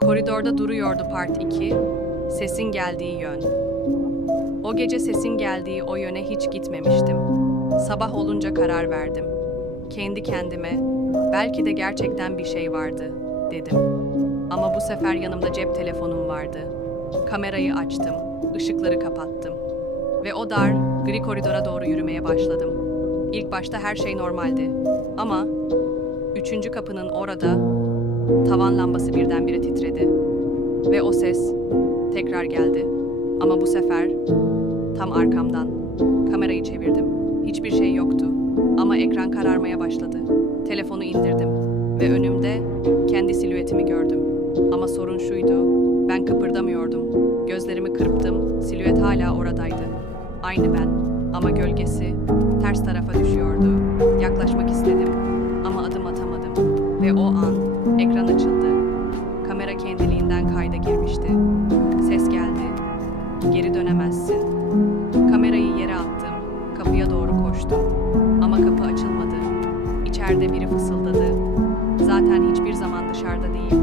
Koridorda duruyordu part 2, sesin geldiği yön. O gece sesin geldiği o yöne hiç gitmemiştim. Sabah olunca karar verdim. Kendi kendime, belki de gerçekten bir şey vardı, dedim. Ama bu sefer yanımda cep telefonum vardı. Kamerayı açtım, ışıkları kapattım. Ve o dar, gri koridora doğru yürümeye başladım. İlk başta her şey normaldi. Ama üçüncü kapının orada tavan lambası birdenbire titredi. Ve o ses tekrar geldi. Ama bu sefer tam arkamdan. Kamerayı çevirdim. Hiçbir şey yoktu. Ama ekran kararmaya başladı. Telefonu indirdim ve önümde kendi silüetimi gördüm. Ama sorun şuydu. Ben kıpırdamıyordum. Gözlerimi kırptım. Silüet hala oradaydı. Aynı ben ama gölgesi ters tarafa düşüyordu. Yaklaşmak istedim ama adım atamadım. Ve o an ekran açıldı. Kamera kendiliğinden kayda girmişti. Ses geldi. Geri dönemezsin. Kamerayı yere attım. Kapıya doğru koştum. Ama kapı açılmadı. İçeride biri fısıldadı. Zaten hiçbir zaman dışarıda değildin.